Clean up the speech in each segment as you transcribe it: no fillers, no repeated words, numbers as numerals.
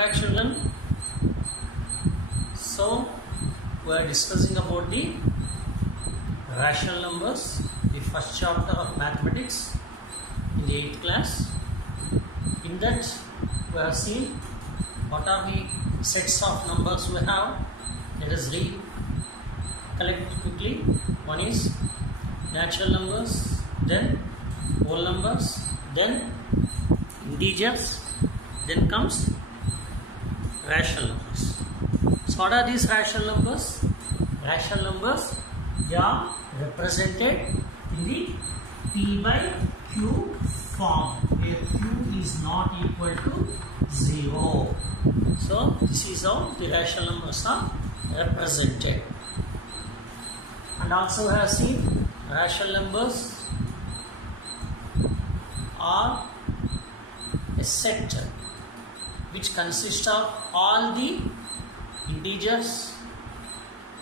back, children. So we are discussing about the rational numbers, the first chapter of mathematics in the 8th class. In that we have seen what are the sets of numbers we have. Let us recollect quickly. One is natural numbers, then whole numbers, then integers, then comes rational numbers. So what are these rational numbers? Rational numbers, they are represented in the P by Q form, where Q is not equal to 0. So this is how the rational numbers are represented. And also we have seen rational numbers are a set which consists of all the integers,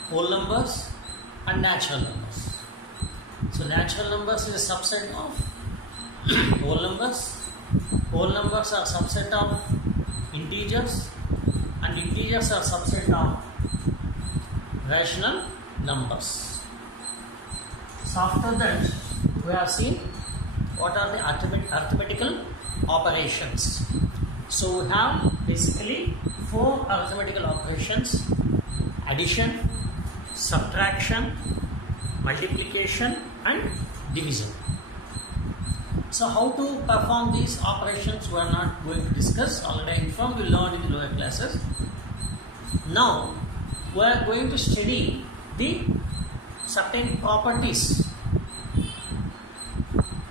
whole numbers and natural numbers. So natural numbers is a subset of whole numbers. Whole numbers are subset of integers, and integers are subset of rational numbers. So after that we have seen what are the arithmetical operations. So we have basically 4 arithmetical operations: addition, subtraction, multiplication and division. So how to perform these operations we are not going to discuss. Already I informed, we learned in the lower classes. Now we are going to study the certain properties,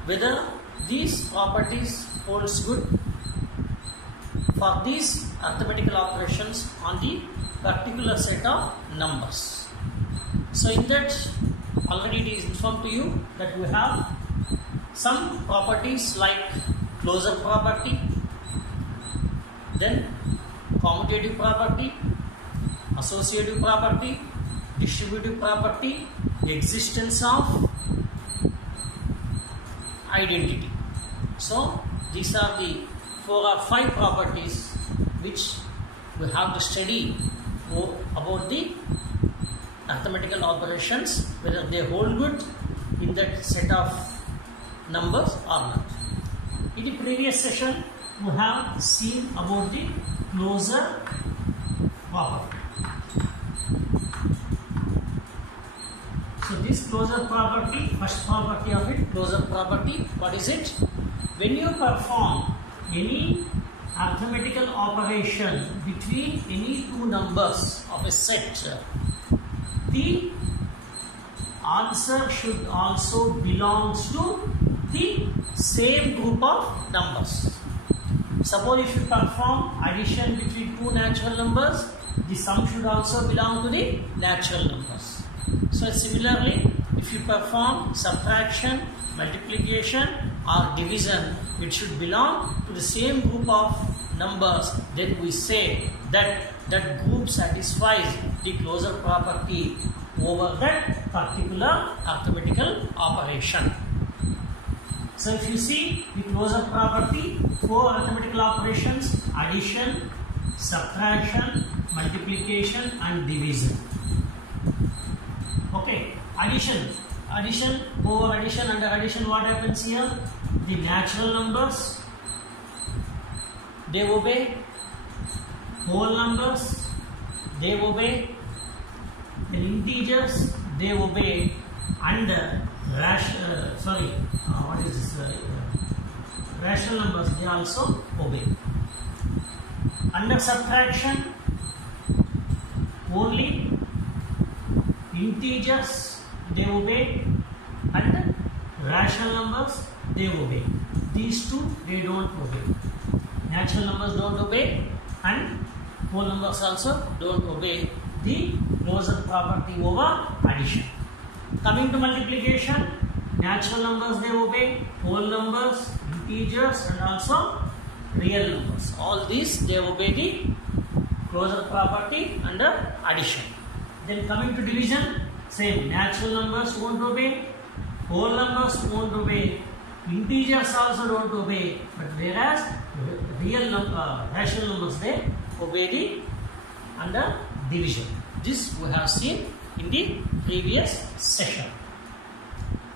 whether these properties holds good for these arithmetical operations on the particular set of numbers. So in that already it is informed to you that we have some properties like closure property, then commutative property, associative property, distributive property, the existence of identity. So these are the 4 or 5 properties which we have to study about the arithmetical operations, whether they hold good in that set of numbers or not. In the previous session we have seen about the closure property. So this closure property, first property of it, closure property, what is it? When you perform any arithmetical operation between any 2 numbers of a set, the answer should also belongs to the same group of numbers. Suppose if you perform addition between 2 natural numbers, the sum should also belong to the natural numbers. So similarly, if you perform subtraction, multiplication or division, it should belong to the same group of numbers. Then we say that that group satisfies the closure property over that particular arithmetical operation. So if you see the closure property, 4 arithmetical operations: addition, subtraction, multiplication and division. Okay, addition, over addition, under addition, what happens here? The natural numbers, they obey; whole numbers, they obey; the integers, they obey; and rational numbers, they also obey. Under subtraction, only integers, they obey, and rational numbers, they obey. These 2, they don't obey. Natural numbers don't obey, and whole numbers also don't obey the closure property over addition. Coming to multiplication, natural numbers, they obey; whole numbers, integers and also real numbers, all these they obey the closure property under addition. Then coming to division, same, natural numbers won't obey, whole numbers won't obey, integers also don't obey, but whereas rational numbers, they obey the under division. This we have seen in the previous session.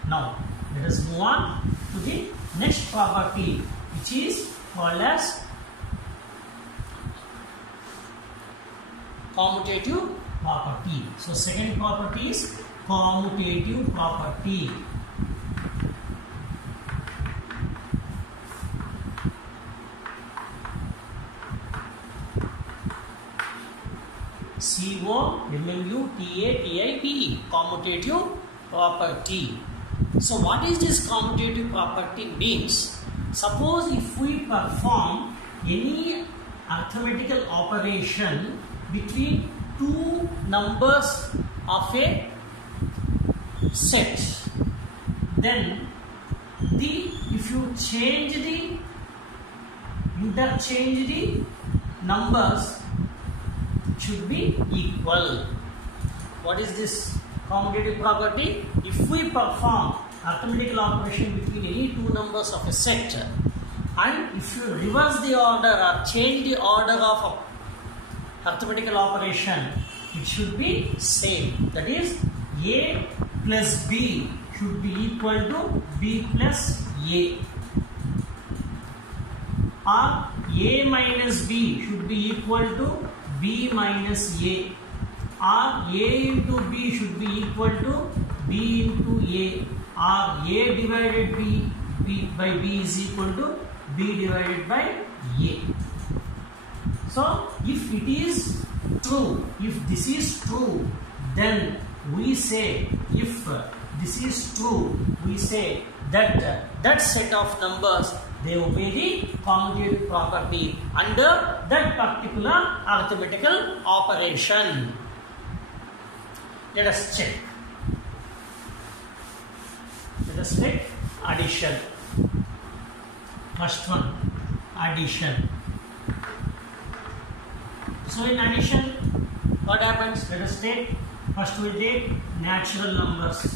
Now let us move on to the next property, which is called as commutative property. So second property is commutative property. C-O-M-M-U-T-A-T-I-P-E, commutative property. So what is this commutative property means? Suppose if we perform any arithmetical operation between two numbers of a set, then if you interchange the numbers, should be equal. What is this commutative property? If we perform arithmetical operation between any two numbers of a set, and if you reverse the order or change the order of arithmetical operation, it should be same. That is, A plus B should be equal to B plus A, or A minus B should be equal to B minus A, or A into B should be equal to B into A, or A divided by B is equal to B divided by A. So if it is true, if this is true, then we say, if this is true, we say that that set of numbers, they obey the commutative property under that particular arithmetical operation. Let us check. Let us take addition. First one, addition. So in addition, what happens? Let us take, first we take natural numbers.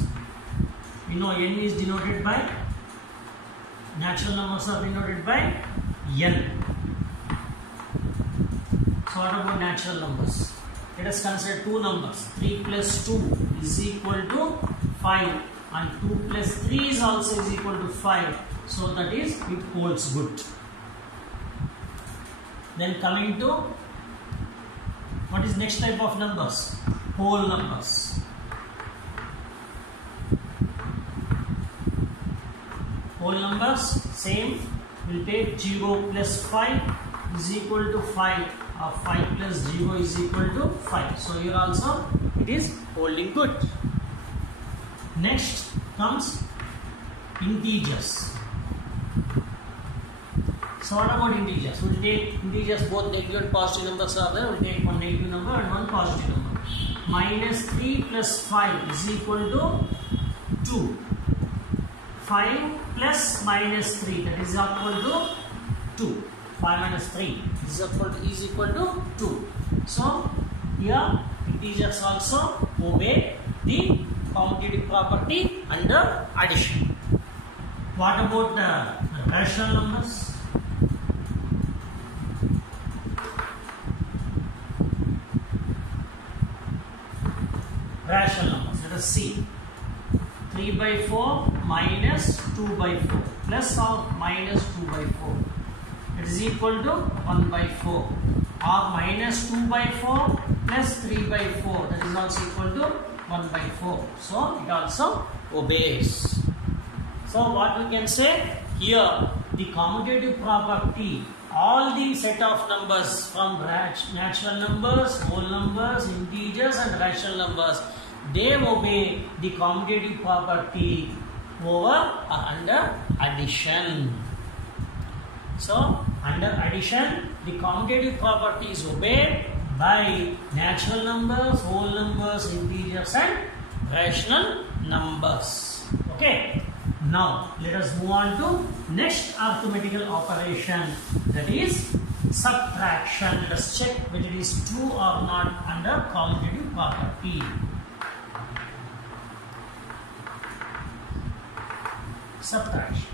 We know n is denoted by, natural numbers are denoted by n. So what about natural numbers? Let us consider two numbers. 3 plus 2 is equal to 5, and 2 plus 3 is also is equal to 5. So that is, it holds good. Then coming to, what is next type of numbers? Whole numbers. Whole numbers, same. We'll take 0 plus 5 is equal to 5, or 5 plus 0 is equal to 5. So here also it is holding good. Next comes integers. So what about integers? We'll take integers, both negative and positive numbers are there. We'll take one negative number and one positive number. Minus 3 plus 5 is equal to 2. 5 plus minus 3, that is equal to 2. 5 minus 3 is equal to 2. So here integers also obey the commutative property under addition. What about the rational numbers? Rational numbers, let us see. 3 by 4 minus 2 by 4 plus or minus 2 by 4. It is equal to 1 by 4, or minus 2 by 4 plus 3 by 4, that is also equal to 1 by 4. So it also obeys. So what we can say here, the commutative property, all the set of numbers from natural numbers, whole numbers, integers and rational numbers, they obey the commutative property over or under addition. So under addition, the commutative property is obeyed by natural numbers, whole numbers, integers and rational numbers. Okay. Now let us move on to next arithmetical operation, that is subtraction. Let us check whether it is true or not under commutative property. Subtraction.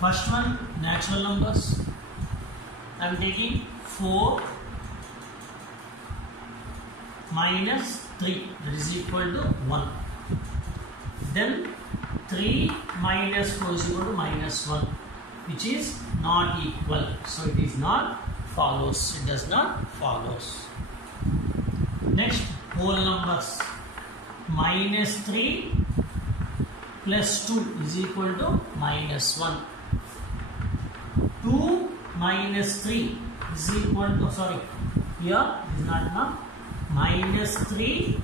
First one, natural numbers. I am taking 4 minus 3, that is equal to 1. Then 3 minus 4 is equal to minus 1, which is not equal. So it is not follows. It does not follows. Next, whole numbers. Minus 3 plus 2 is equal to minus 1. 2 minus 3 is equal to, sorry, here is not enough. Minus 3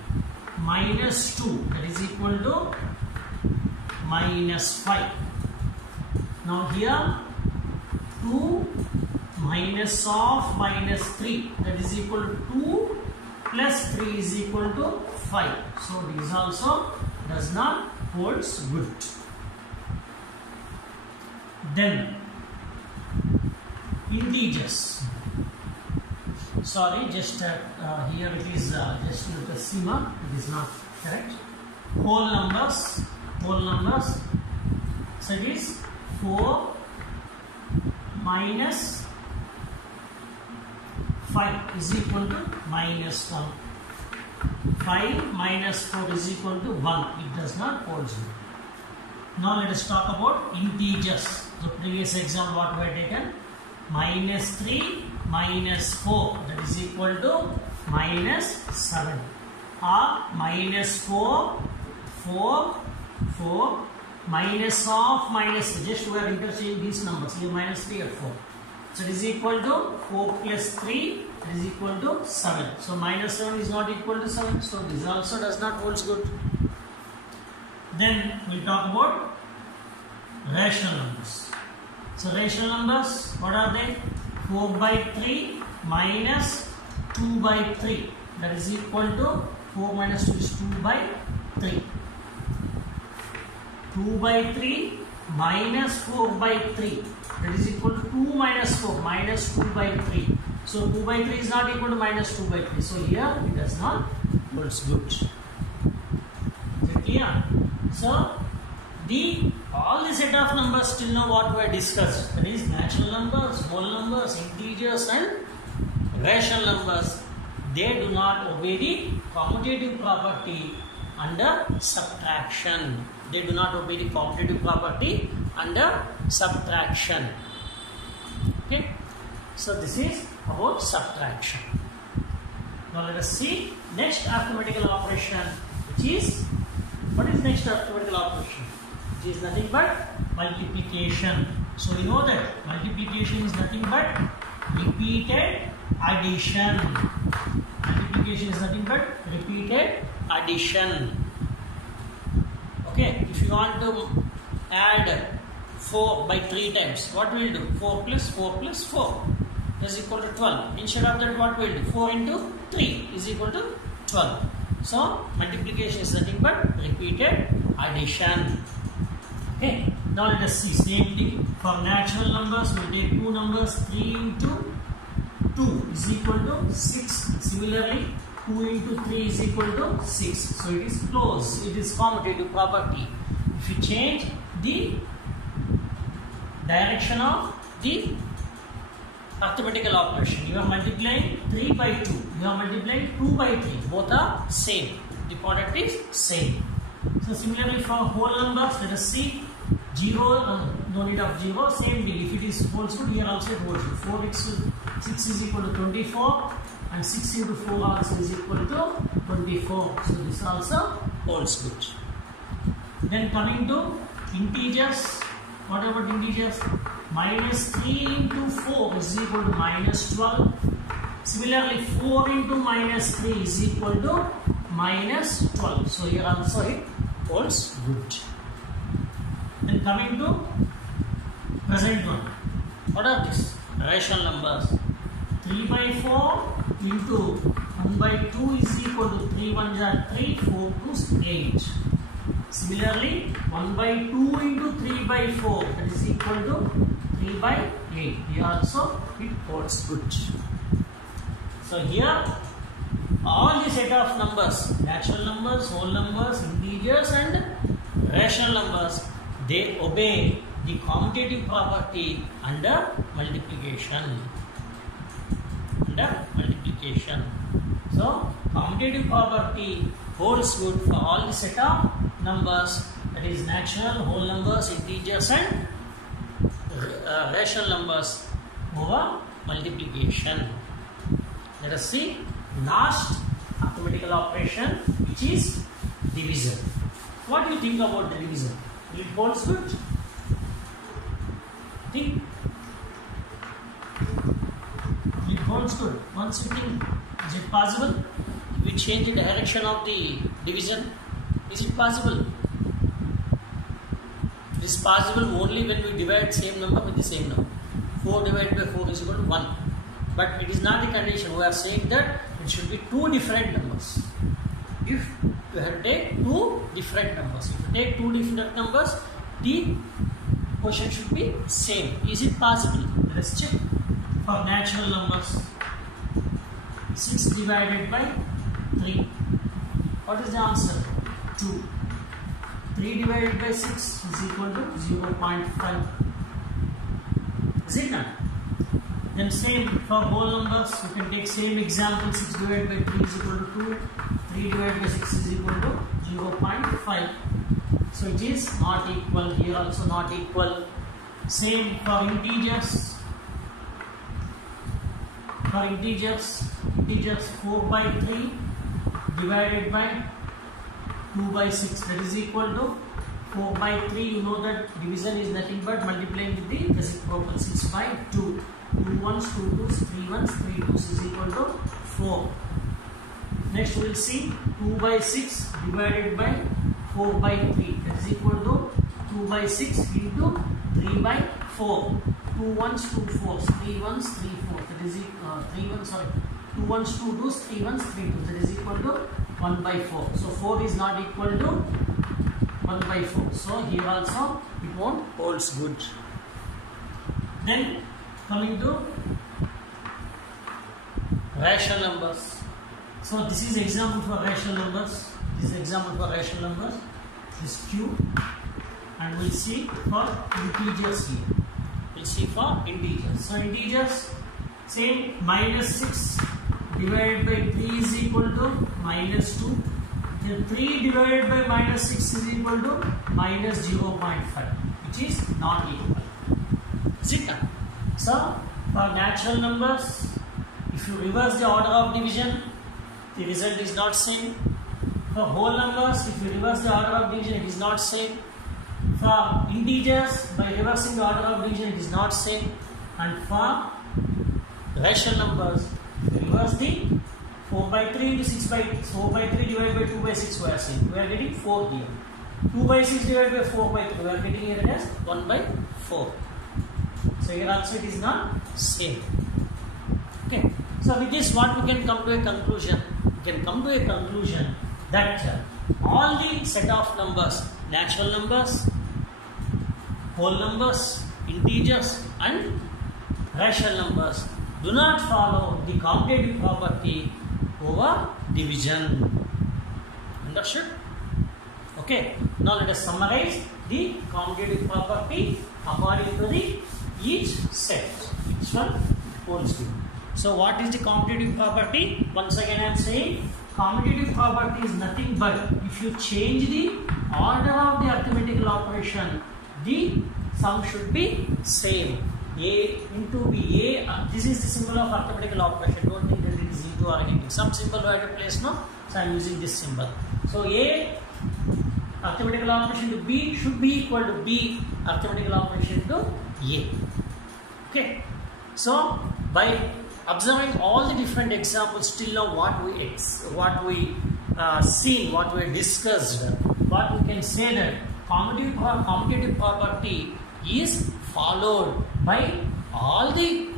minus 2, that is equal to minus 5. Now here 2 minus of minus 3, that is equal to 2 plus 3 is equal to 5. So this also does not holds good. Then integers. Sorry, just here it is just with the sigma. It is not correct. Whole numbers. So it is 4 minus 5 is equal to minus 1. 5 minus 4 is equal to 1. It does not hold good. Now let us talk about integers. The previous example what we have taken, minus 3 minus 4, that is equal to minus 7, or minus 4 minus of minus 3. Just we are interchanging these numbers here, minus 3 or 4. So it is equal to 4 plus 3, that is equal to 7. So minus 7 is not equal to 7. So this also does not hold good. Then we talk about rational numbers. So rational numbers, what are they? 4 by 3 minus 2 by 3, that is equal to 4 minus 2 is 2 by 3. 2 by 3 minus 4 by 3, that is equal to 2 minus 4, minus 2 by 3. So 2 by 3 is not equal to minus 2 by 3. So here it does not holds good. Is it clear? So all the set of numbers till now what we have discussed, that is natural numbers, whole numbers, integers and rational numbers, they do not obey the commutative property under subtraction. They do not obey the commutative property under subtraction. Okay, so this is about subtraction. Now let us see next arithmetical operation, which is, what is next arithmetical operation? It is nothing but multiplication. So we know that multiplication is nothing but repeated addition. Multiplication is nothing but repeated addition. Okay, if you want to add 4 by 3 times, what will do? 4 plus 4 plus 4 is equal to 12. Instead of that, what will do? 4 into 3 is equal to 12. So multiplication is nothing but repeated addition. Okay, now let us see same thing for natural numbers. We will take two numbers. 3 into 2 is equal to 6. Similarly, 2 into 3 is equal to 6. So it is close. It is commutative property. If you change the direction of the arithmetical operation, you are multiplying 3 by 2. You are multiplying 2 by 3. Both are same. The product is same. So similarly for whole numbers, let us see 0, no need of 0, same thing. If it is holds good, here also it holds good. 4 into 6 is equal to 24 and 6 into 4 also is equal to 24. So this also holds good. Then coming to integers, what about integers? Minus 3 into 4 is equal to minus 12. Similarly, 4 into minus 3 is equal to minus 12. So here also it holds good. Then coming to present one. What are these? Rational numbers. 3 by 4 into 1 by 2 is equal to 3 1s are 3, 4 2s 8. Similarly, 1 by 2 into 3 by 4, that is equal to 3 by 8. Here also it holds good. So here all the set of numbers, natural numbers, whole numbers, integers and rational numbers, they obey the commutative property under multiplication. under multiplication. So commutative property holds good for all the set of numbers, that is natural, whole numbers, integers and rational numbers over multiplication. Let us see last arithmetical operation, which is division. What do you think about the division? Will it holds good? Think. Will it holds good? Once you think, is it possible? We change the direction of the division. Is it possible? It is possible only when we divide same number with the same number. 4 divided by 4 is equal to 1. But it is not the condition. We are saying that it should be two different numbers. If you have to take two different numbers. If you take two different numbers, the quotient should be same. Is it possible? Let's check. For natural numbers, 6 divided by 3. What is the answer? 2. 3 divided by 6 is equal to 0.5. Is it not? Then same for whole numbers, you can take same example. 6 divided by 3 is equal to 2. 3 divided by 6 is equal to 0.5. So it is not equal. Here also not equal. Same for integers. For integers 4 by 3 divided by 2 by 6, that is equal to 4 by 3. You know that division is nothing but multiplying with the reciprocal. 6 by 2. 2 ones, 2 twos, 3 ones, 3 twos is equal to 4. Next we will see 2 by 6 divided by 4 by 3. That is equal to 2 by 6 into 3 by 4. 2 ones, 2 fours, 3 ones, 3 fours. That is 2 ones, 2 twos, 3 ones, 3 twos. That is equal to 1 by 4. So 4 is not equal to 1 by 4. So here also it won't holds good. Then coming to rational numbers. So this is example for rational numbers. This is example for rational numbers. This Q, and we'll see for integers here. We'll see for integers. So integers, same, minus 6 divided by 3 is equal to minus 2. Then 3 divided by minus 6 is equal to minus 0.5, which is not equal. Is it not? So for natural numbers, if you reverse the order of division, the result is not same. For whole numbers, if you reverse the order of division, it is not same. For integers, by reversing the order of division, it is not same. And for rational numbers, if you reverse the 4 by 3 into 6 by 4 by 3 divided by 2 by 6, we are saying we are getting 4 here. 2 by 6 divided by 4 by 3, we are getting here as 1 by 4. So here also it is not same. Okay. So with this, what we can come to a conclusion? We can come to a conclusion that all the set of numbers, natural numbers, whole numbers, integers and rational numbers, do not follow the commutative property over division. Understood? Okay. Now let us summarize the commutative property according to the each set. Each one holds good. So what is the commutative property? Once again I am saying, commutative property is nothing but if you change the order of the arithmetical operation, the sum should be same. A into B. A, this is the symbol of arithmetical operation. Don't think that it is into or anything. Some symbol I have to place now, so I am using this symbol. So A arithmetical operation to B should be equal to B arithmetical operation to A. Okay. So by observing all the different examples till now, what we seen, what we discussed, what we can say that commutative property is followed by all the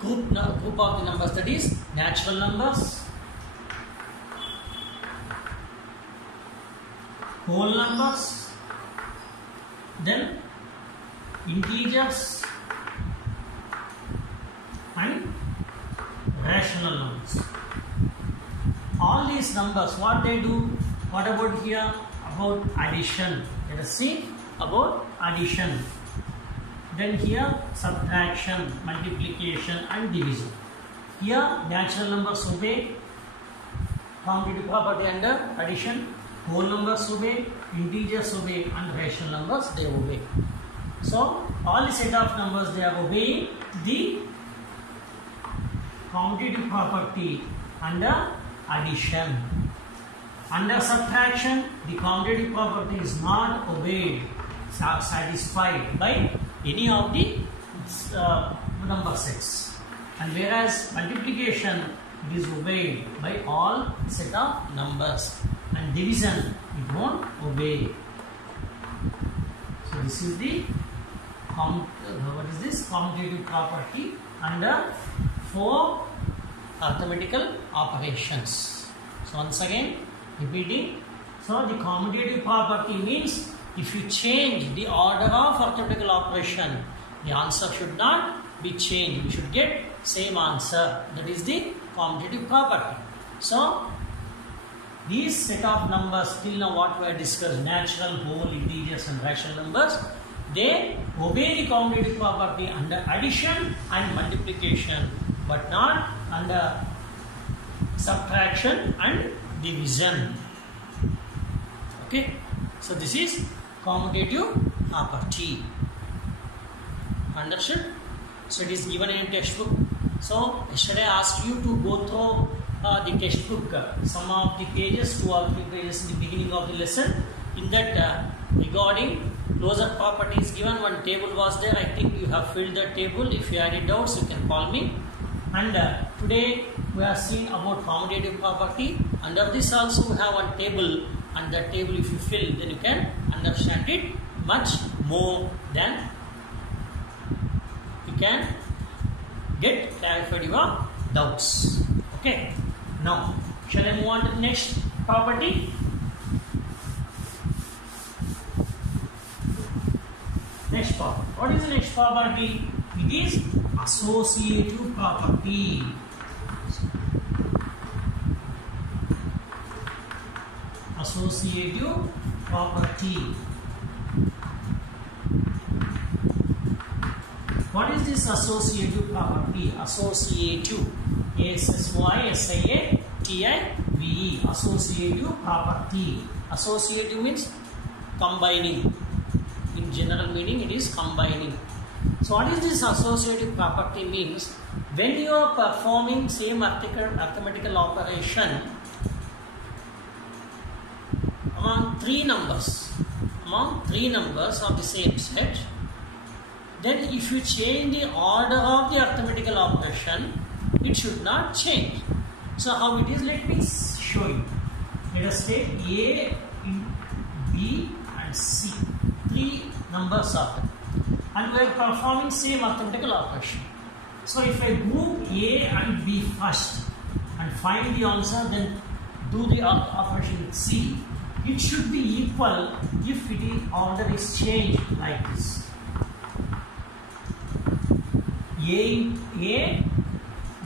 group of the numbers, that is natural numbers, whole numbers, then integers and rational numbers. All these numbers, what they do? What about here? About addition. Let us see about addition. then here subtraction, multiplication and division. Here natural numbers obey commutative property under addition, whole numbers obey, integers obey and rational numbers they obey. So all the set of numbers they are obeying the commutative property under addition. Under subtraction, the commutative property is not obeyed, satisfied by any of the number sets. And whereas multiplication, it is obeyed by all set of numbers. And division, it won't obey. So this is the commutative property under 4 arithmetical operations. So once again repeating, so the commutative property means if you change the order of arithmetical operation, the answer should not be changed. You should get same answer. That is the commutative property. So these set of numbers till now what we have discussed, natural, whole, integers and rational numbers, they obey the commutative property under addition and multiplication, but not under subtraction and division. Okay, so this is commutative property. Understood? So it is given in textbook. So yesterday I asked you to go through the textbook, some of the pages, 2 or 3 pages in the beginning of the lesson. In that regarding closure property is given, one table was there. I think you have filled the table. If you have any doubts, you can call me. And today we are seeing about commutative property. Under this also we have one table, and that table if you fill, then you can understand it much more than you can get clarified your doubts. Okay. Now, shall I move on to the next property? Next property. What is the next property? It is associative property. Associative property. What is this associative property? Associative. A-S-S-Y-S-I-A-T-I-V-E. Associative property. Associative means combining. In general meaning, it is combining. So what is this associative property means? When you are performing same arithmetical operation among three numbers of the same set, then if you change the order of the arithmetical operation, it should not change. So how it is? Let me show you. Let us take A, B and C. 3 numbers are there. And we are performing same arithmetical operation. So if I group A and B first and find the answer, then do the operation with C, it should be equal if it is order is changed like this. A,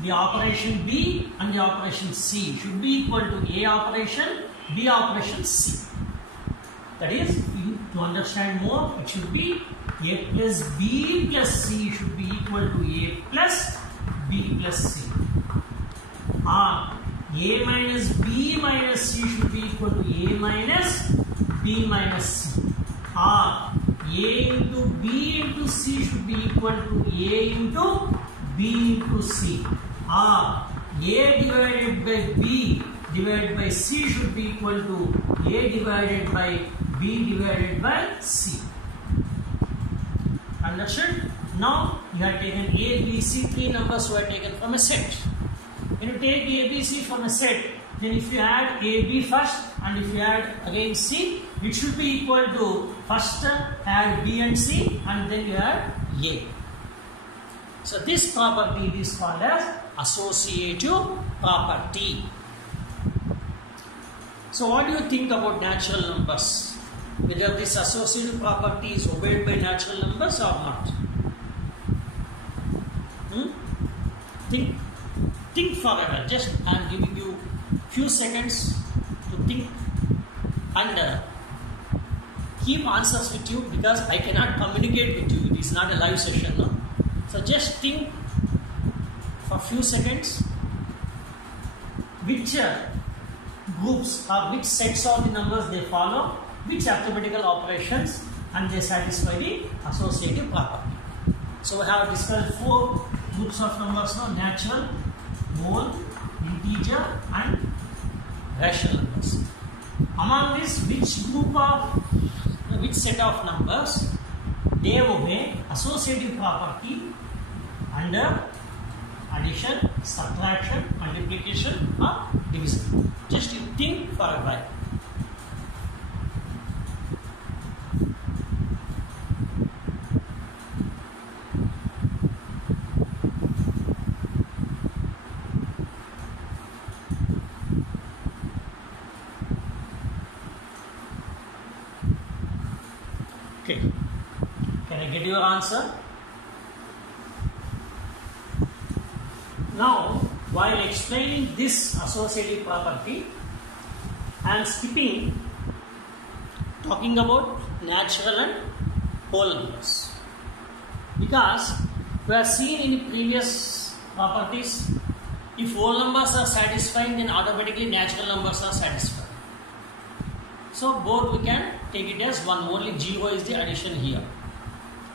the operation B and the operation C should be equal to A operation, B operation, C. That is, to understand more, it should be A plus B plus C should be equal to A plus B plus C. A minus B minus C should be equal to A minus B minus C. A into B into C should be equal to A into B into C. A divided by B divided by C should be equal to A divided by B divided by C. Understood? Now you have taken A, B, C, 3 numbers were taken from a set. When you take A, B, C from a set, then if you add A, B first and if you add again C, it should be equal to first add B and C and then you add A. So this property is called as associative property. So what do you think about natural numbers? Whether this associative property is obeyed by natural numbers or not? Think forever. Just I am giving you few seconds to think. And keep answers with you because I cannot communicate with you. It is not a live session, no? So just think for a few seconds which groups or which sets of the numbers they follow, which arithmetical operations, and they satisfy the associative property. So we have discussed 4 groups of numbers now: natural, whole, integer, and rational numbers. Among this, which set of numbers they obey associative property under addition, subtraction, multiplication, or division? Just you think for a while. Okay, can I get your answer? Now, while explaining this associative property, I am skipping talking about natural and whole numbers, because we have seen in the previous properties, if whole numbers are satisfied, then automatically natural numbers are satisfied. So both we can take it as one, only 0 is the addition here.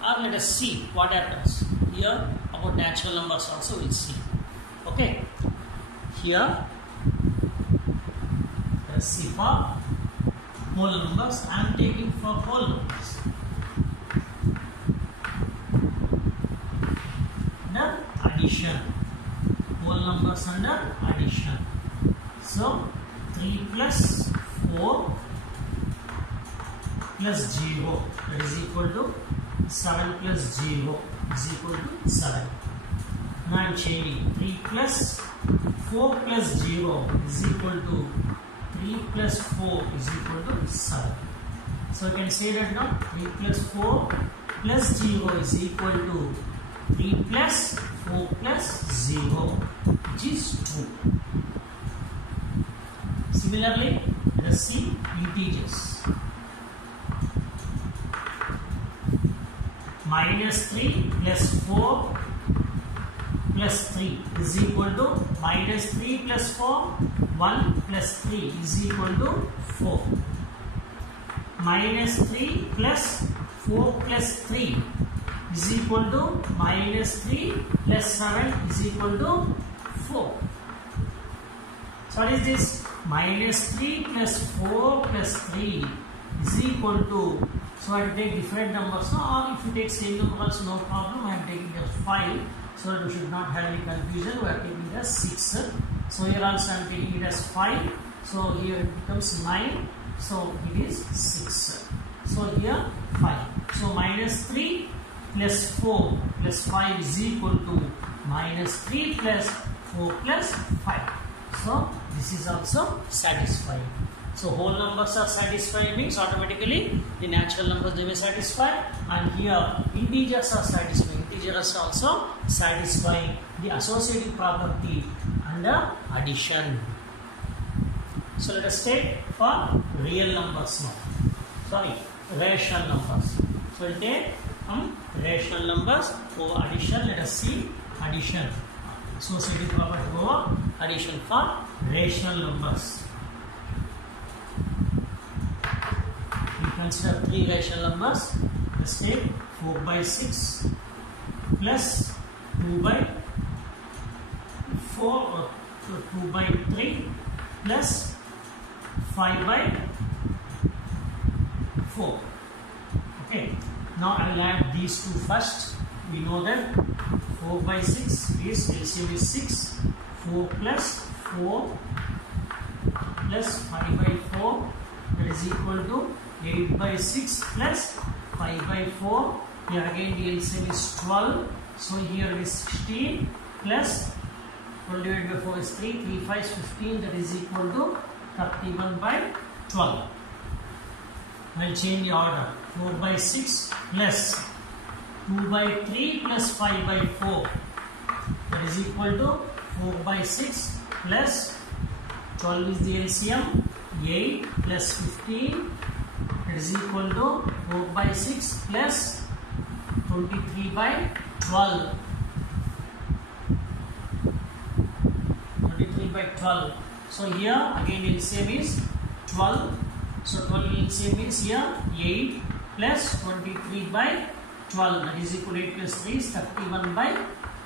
Or let us see what happens here about natural numbers also we'll see. Okay, here let's see for whole numbers. I am taking for whole numbers. Under addition, whole numbers under addition. So 3 plus 4 plus 0, that is equal to 7 plus 0 is equal to 7. Now I am changing 3 plus 4 plus 0 is equal to 3 plus 4 is equal to 7. So I can say that now 3 plus 4 plus 0 is equal to 3 plus 4 plus 0, which is 2. Similarly, let us see integers. Minus 3 plus 4 plus 3 is equal to minus 3 plus 4, 1 plus 3 is equal to 4. Minus 3 plus 4 plus 3 is equal to minus 3 plus 7 is equal to 4. So what is this? Minus 3 plus 4 plus 3 is equal to, so I take different numbers now, or if you take same number also no problem. I am taking as 5, so that we should not have any confusion. We are taking it as 6. So here also I am taking it as 5, so here it becomes 9, so it is 6. So here 5. So minus 3 plus 4 plus 5 is equal to minus 3 plus 4 plus 5. So this is also satisfied. So whole numbers are satisfied means automatically the natural numbers they will satisfy, and here integers are satisfying. Integers are also satisfying the associative property under addition. So let us take for real numbers now. Sorry, rational numbers. So we'll take rational numbers over addition. Let us see addition. Associative property over addition for rational numbers. We consider 3 rational numbers. Let's take 4 by 6 plus 2 by 4 or 2 by 3 plus 5 by 4. Okay. Now I will add these two first. We know that 4 by 6 is LCM is 6. 4 plus 4 plus 5 by 4, that is equal to 8 by 6 plus 5 by 4. Here again the LCM is 12. So here it is 16 plus 12 divided by 4 is 3. 3 5 is 15, that is equal to 31 by 12. I will change the order. 4 by 6 plus 2 by 3 plus 5 by 4, that is equal to 4 by 6 plus 12 is the LCM, 8 plus 15, that is equal to 4 by 6 plus 23 by 12. 23 by 12. So here again LCM is 12. So 12 LCM is here 8 plus 23 by 12. That is equal to 8 plus 3 is 31 by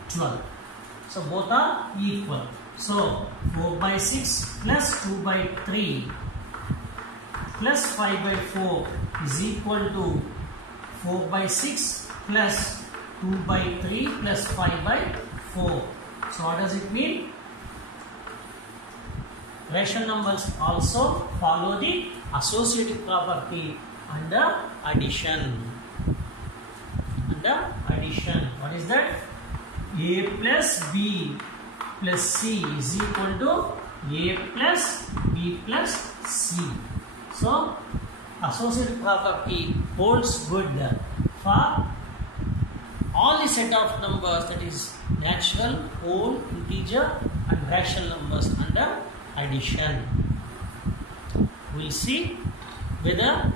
12. So both are equal. So 4 by 6 plus 2 by 3 plus 5 by 4 is equal to 4 by 6 plus 2 by 3 plus 5 by 4. So what does it mean? Rational numbers also follow the associative property under addition. Under addition, what is that? A plus B plus C is equal to A plus B plus C. So, associative property holds good for all the set of numbers, that is natural, whole, integer and rational numbers under addition. We will see whether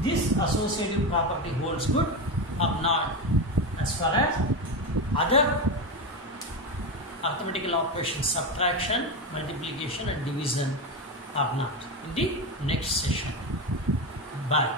this associative property holds good or not as far as other arithmetical operations, subtraction, multiplication and division are not, in the next session. Bye.